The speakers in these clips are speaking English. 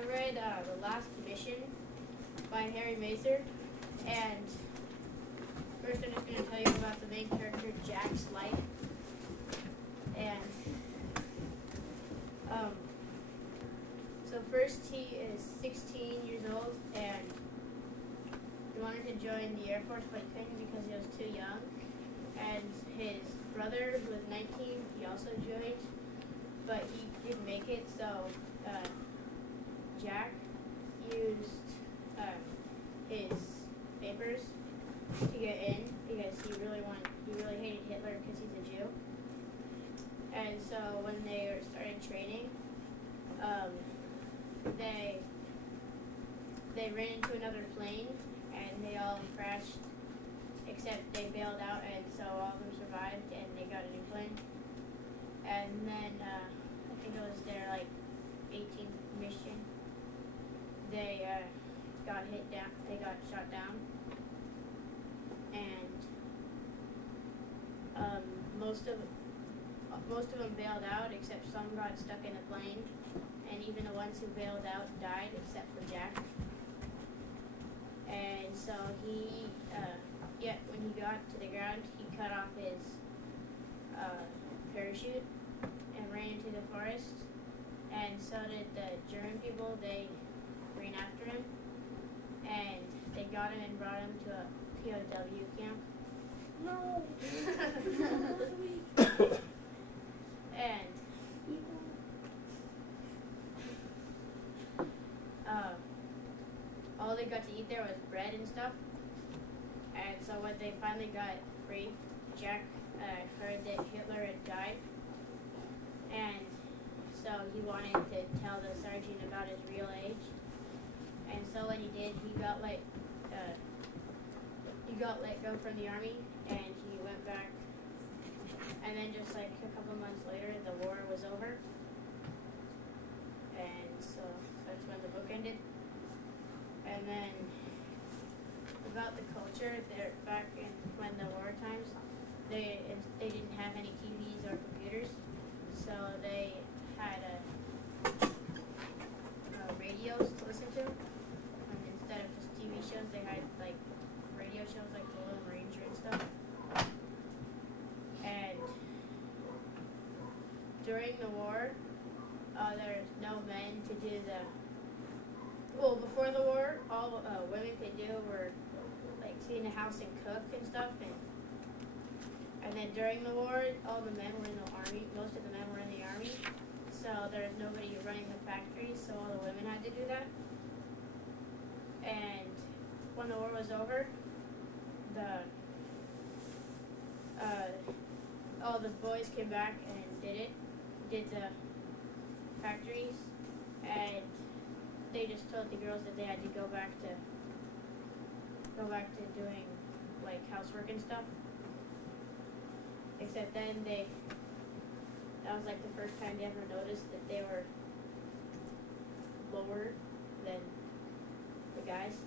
I read The Last Mission by Harry Mazer, and first I'm just going to tell you about the main character, Jack's life. And so first he is 16 years old, and he wanted to join the Air Force, but he couldn't because he was too young. And his brother, who was 19, he also joined, but he didn't make it, so Jack used his papers to get in because he really hated Hitler because he's a Jew. And so when they started training, they ran into another plane and they all crashed, except they bailed out, and so all of them survived and they got a new plane. And then I think it was their 18th mission. They got hit down. They got shot down, and most of them bailed out, except some got stuck in the plane, and even the ones who bailed out died, except for Jack. And so when he got to the ground, he cut off his parachute and ran into the forest, and so did the German people. They ran after him, and they got him and brought him to a POW camp. No. And all they got to eat there was bread and stuff. And so when they finally got free, Jack heard that Hitler had died, and so he wanted to tell the sergeant about his real age. And so when he did, he got let go from the army, and he went back. And then just a couple months later, the war was over, and so that's when the book ended. And then about the culture, there back in when the war times, they didn't have any TVs or computers, so they had radios to listen to, and instead of just TV shows, they had radio shows like The Lone Ranger and stuff. And during the war, there's no men to do before the war, all women could do were stay in the house and cook and stuff, and then during the war, all the men were in the army. Most of the men were in the army, so there was nobody running the factories, so all the women had to do that. And when the war was over, all the boys came back and did the factories, and they just told the girls that they had to go back to doing housework and stuff. Except then that was the first time they ever noticed that they were lower than the guys.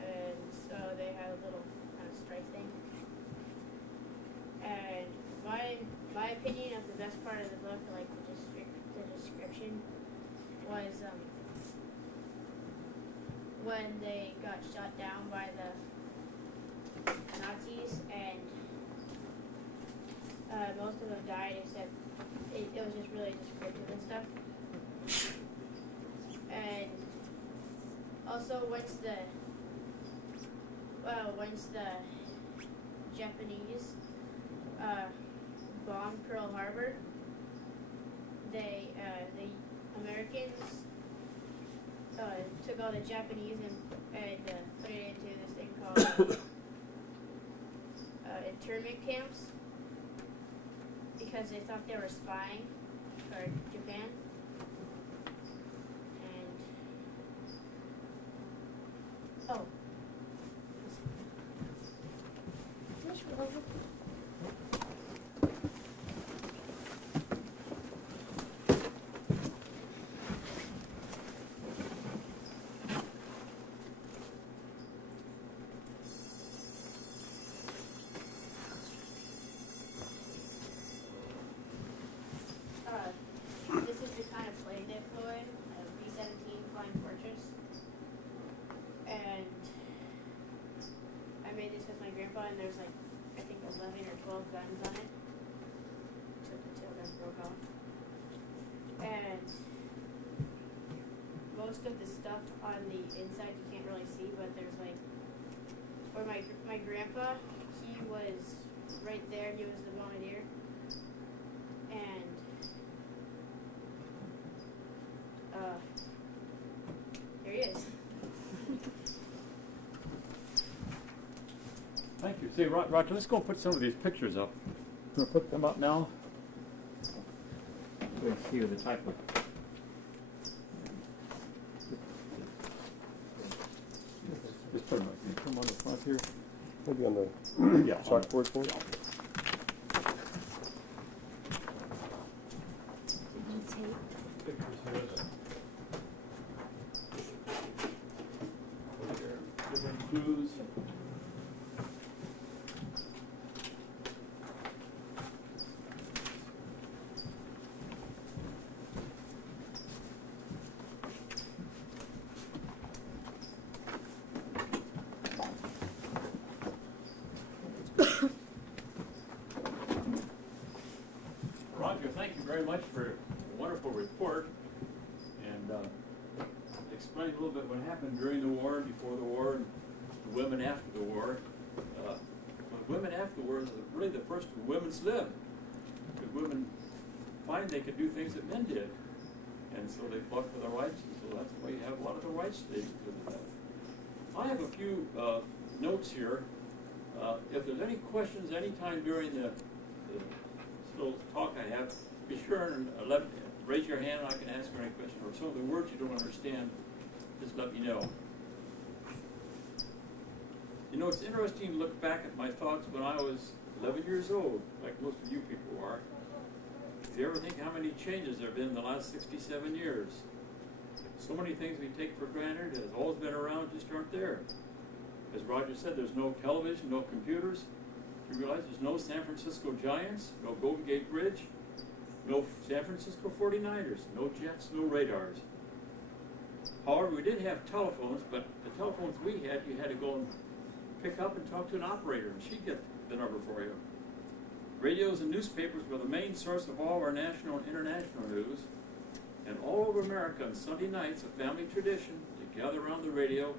And so they had a little kind of strike thing. And my opinion of the best part of the book, the description, was when they got shot down by the Nazis, and most of them died, except it was just really descriptive and stuff. And also once the Japanese bombed Pearl Harbor, the Americans took all the Japanese and put it into this thing called internment camps, because they thought they were spying for Japan. And this is the kind of play they play. and there's like, I think 11 or 12 guns on it. So the tail gun broke off. And most of the stuff on the inside you can't really see, but there's like, or my grandpa, he was right there, he was the bombardier. And there he is. Thank you. See, Roger, let's go and put some of these pictures up. You want to put them up now? So you can see the type of... Just put them up. Can you put them on the front here? Maybe on the Yeah, chalkboard for it. Pictures here. Different clues. Roger, thank you very much for a wonderful report, and explain a little bit what happened during the war, before the war, and the women after the war. The women after the war is really the first women's lib. The women find they could do things that men did, and so they fought for their rights, and so that's why you have a lot of the rights today because of that. I have a few notes here. If there's any questions anytime during the little talk I have, be sure and raise your hand and I can answer any question. Or some of the words you don't understand, just let me know. You know, it's interesting to look back at my thoughts when I was 11 years old, like most of you people are. If you ever think how many changes there have been in the last 67 years, so many things we take for granted that has always been around just aren't there. As Roger said, there's no television, no computers. You realize there's no San Francisco Giants, no Golden Gate Bridge, no San Francisco 49ers, no jets, no radars. However, we did have telephones, but the telephones we had, you had to go and pick up and talk to an operator, and she'd get the number for you. Radios and newspapers were the main source of all of our national and international news, and all over America on Sunday nights, a family tradition to gather around the radio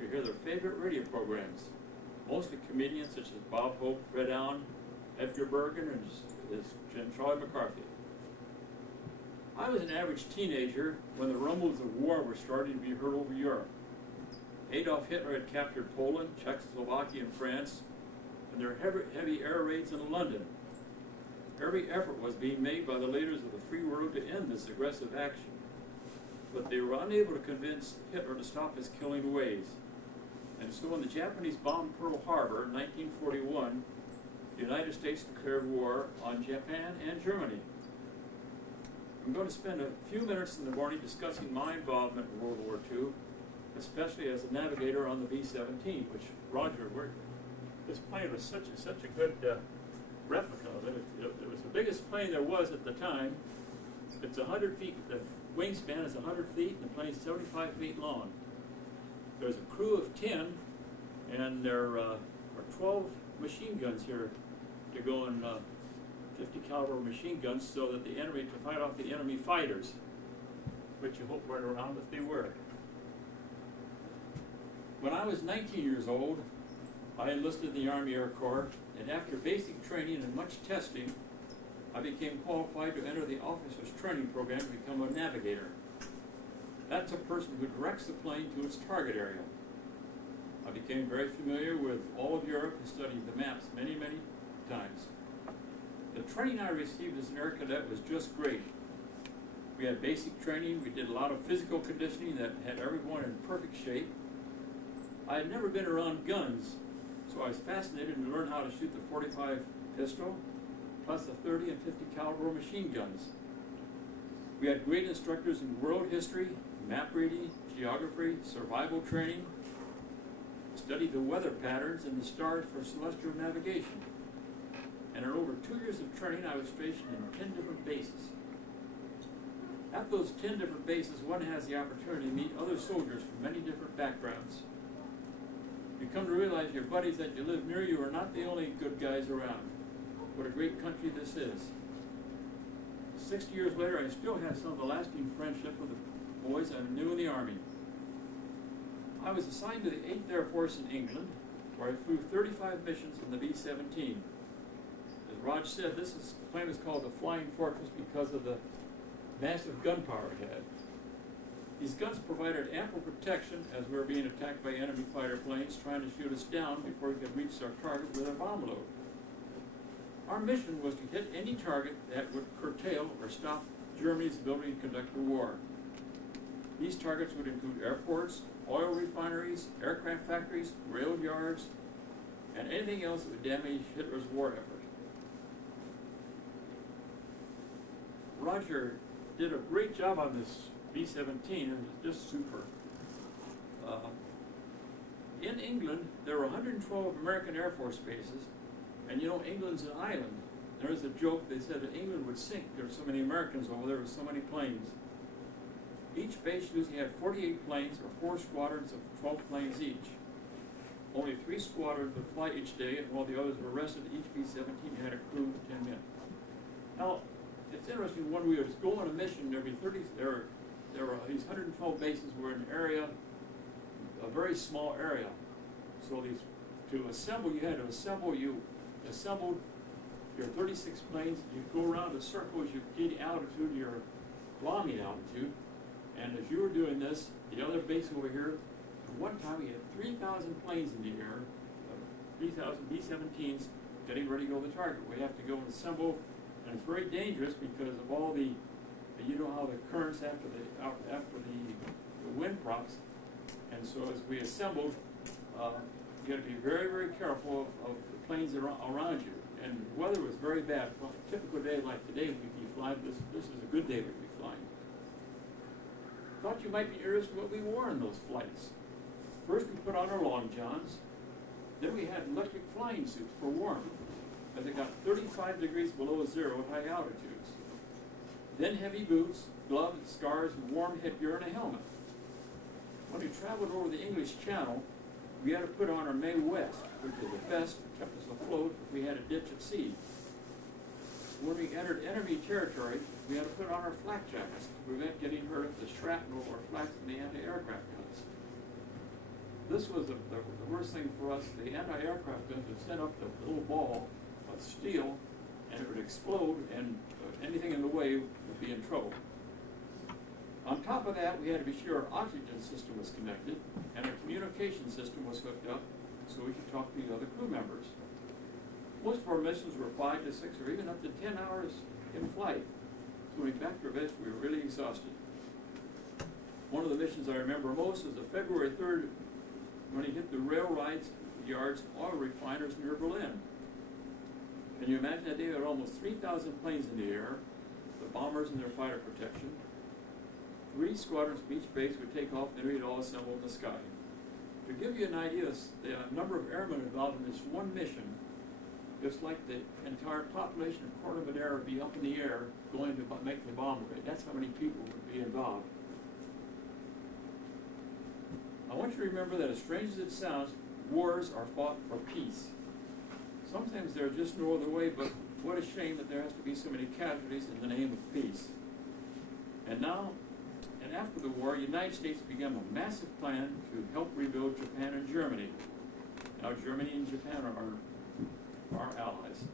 to hear their favorite radio programs. Mostly comedians such as Bob Hope, Fred Allen, Edgar Bergen, and Charlie McCarthy. I was an average teenager when the rumbles of war were starting to be heard over Europe. Adolf Hitler had captured Poland, Czechoslovakia, and France, and there were heavy air raids in London. Every effort was being made by the leaders of the free world to end this aggressive action, but they were unable to convince Hitler to stop his killing ways. And so when the Japanese bombed Pearl Harbor in 1941, the United States declared war on Japan and Germany. I'm going to spend a few minutes in the morning discussing my involvement in World War II, especially as a navigator on the B-17, which Roger, this plane was such a good replica of it. It was the biggest plane there was at the time. It's 100 feet, the wingspan is 100 feet, and the plane's 75 feet long. There's a crew of 10, and there are 12 machine guns here to go in 50 caliber machine guns so that the enemy, to fight off the enemy fighters, which you hope right around that they were. When I was 19 years old, I enlisted in the Army Air Corps, and after basic training and much testing, I became qualified to enter the officers training program to become a navigator. That's a person who directs the plane to its target area. I became very familiar with all of Europe and studied the maps many, many times. The training I received as an air cadet was just great. We had basic training, we did a lot of physical conditioning that had everyone in perfect shape. I had never been around guns, so I was fascinated to learn how to shoot the .45 pistol, plus the 30 and 50 caliber machine guns. We had great instructors in world history, map reading, geography, survival training, studied the weather patterns and the stars for celestial navigation. And in over 2 years of training, I was stationed in 10 different bases. At those 10 different bases, one has the opportunity to meet other soldiers from many different backgrounds. You come to realize your buddies that you live near you are not the only good guys around. What a great country this is. 60 years later, I still have some of the lasting friendship with the boys I knew in the Army. I was assigned to the 8th Air Force in England, where I flew 35 missions in the B-17. As Rog said, this plane is called the Flying Fortress because of the massive gunpowder it had. These guns provided ample protection as we were being attacked by enemy fighter planes trying to shoot us down before we could reach our target with our bomb load. Our mission was to hit any target that would curtail or stop Germany's ability to conduct a war. These targets would include airports, oil refineries, aircraft factories, rail yards, and anything else that would damage Hitler's war effort. Roger did a great job on this B-17, and it was just super. In England, there were 112 American Air Force bases, and you know, England's an island. There was a joke, they said that England would sink. There were so many Americans over there with so many planes. Each base usually had 48 planes, or 4 squadrons of 12 planes each. Only 3 squadrons would fly each day, and while the others were rested, each B-17 had a crew of 10 men. Now, it's interesting, when we would go on a mission, there were these 112 bases were an area, a very small area. So to assemble, you had to assemble, you assembled your 36 planes, you go around a circle as you gain altitude, your bombing altitude, and as you were doing this, the other base over here, at one time we had 3,000 planes in the air, 3,000 B-17s getting ready to go to the target. We have to go and assemble, and it's very dangerous because of all the, you know how the currents after the wind props, and so as we assembled, you got to be very, very careful of the planes around you. And the weather was very bad. Well, a typical day like today, we'd be flying. This is a good day we'd be flying. Thought you might be interested in what we wore in those flights. First, we put on our long johns. Then we had electric flying suits for warmth, as it got 35 degrees below zero at high altitudes. Then heavy boots, gloves, scarves, and warm headgear, and a helmet. When we traveled over the English Channel, we had to put on our Mae West, which was the vest that kept us afloat if we had a ditch at sea. When we entered enemy territory, we had to put on our flak jackets to prevent getting hurt with the shrapnel or flak from the anti-aircraft guns. This was the worst thing for us. The anti-aircraft guns would send up the little ball of steel, and it would explode, and anything in the way would be in trouble. On top of that, we had to be sure our oxygen system was connected and our communication system was hooked up so we could talk to the other crew members. Most of our missions were 5 to 6 or even up to 10 hours in flight. So when we got back to our base, we were really exhausted. One of the missions I remember most was the February 3rd when he hit the rail yards, oil refiners near Berlin. Can you imagine that day? There were almost 3,000 planes in the air, the bombers and their fighter protection. 3 squadrons from each base would take off, and we'd all assemble in the sky. To give you an idea, the number of airmen involved in this one mission, just like the entire population of Cordoba would be up in the air going to make the bomb raid. That's how many people would be involved. I want you to remember that as strange as it sounds, wars are fought for peace. Sometimes there's just no other way, but what a shame that there has to be so many casualties in the name of peace. And now, and after the war, the United States began a massive plan to help rebuild Japan and Germany. Now Germany and Japan are our allies.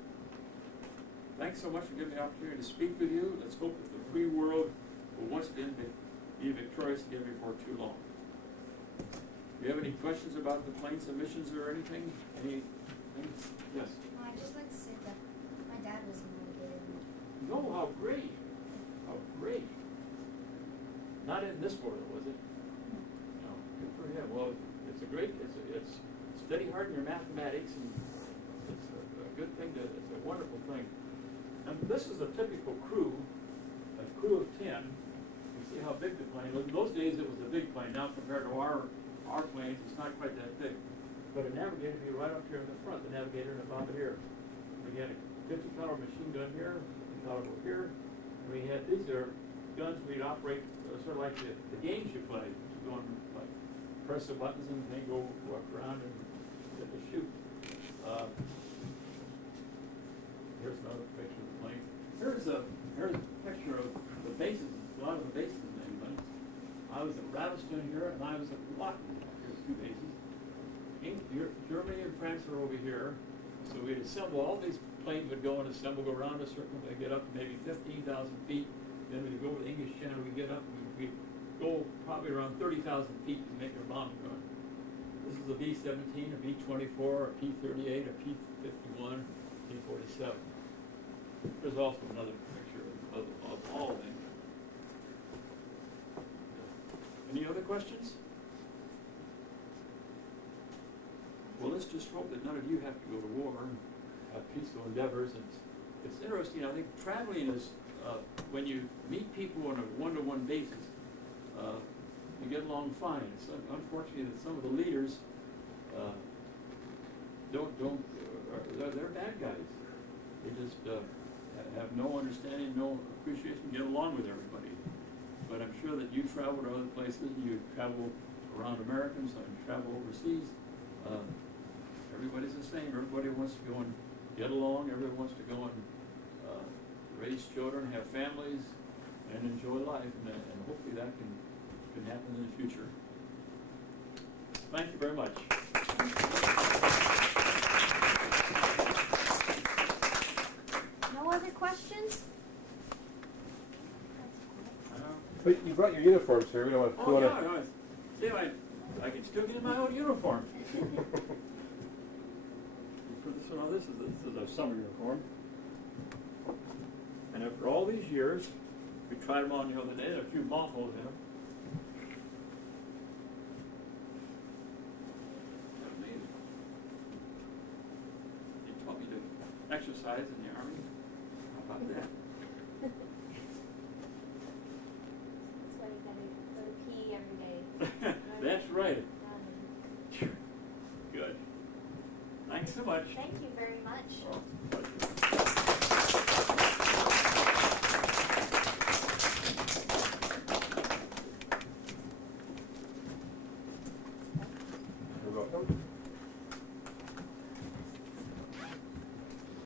Thanks so much for giving me the opportunity to speak with you. Let's hope that the free world will once again be victorious again before too long. Do you have any questions about the plane submissions or anything? Yes? I'd just like to say that my dad was a navigator. No, how great. How great. Not in this photo, was it? No. Good for him. Well, it's steady hard in your mathematics, and it's a good thing it's a wonderful thing. And this is a typical crew, a crew of 10. You see how big the plane was. In those days it was a big plane. Now compared to our planes, it's not quite that big. But a navigator would be right up here in the front, the navigator and the bombardier. We had a 50 caliber machine gun here, 50 caliber here. And we had, these are guns we'd operate sort of like the games you play. You go and like press the buttons and then go walk around and at the chute. Here's another picture of the plane. Here's a picture of the bases, a lot of the bases in England. I was at Raviston here, and I was at Lawton. Here's two bases. Germany and France are over here. So we'd assemble, all these planes would go and assemble, go around a circle, they get up to maybe 15,000 feet. Then we'd go over the English Channel, we'd get up, we'd go probably around 30,000 feet to make our bombing run. This is a B-17, a B-24, a P-38, a P-51, P-47. There's also another picture of all of them. Any other questions? Well, let's just hope that none of you have to go to war and have peaceful endeavors. It's interesting. I think traveling is, when you meet people on a one-to-one basis, you get along fine. It's unfortunately that some of the leaders they're bad guys. They just have no understanding, no appreciation, get along with everybody. But I'm sure that you travel to other places, you travel around Americans, and travel overseas. Everybody's the same. Everybody wants to go and get along. Everybody wants to go and raise children, have families, and enjoy life. And hopefully that can happen in the future. Thank you very much. No other questions? But you brought your uniform, sir. We don't want to. Oh, yeah, no, see, I can still get in my own uniform. This is a summer uniform. And after all these years, we tried them on the other day, and a few moth holes in them. They're amazing. They taught me to exercise in the Army. How about that? That's why you gotta go to pee every day. That's right. Good. Thanks so much. Thank you very much. Oh.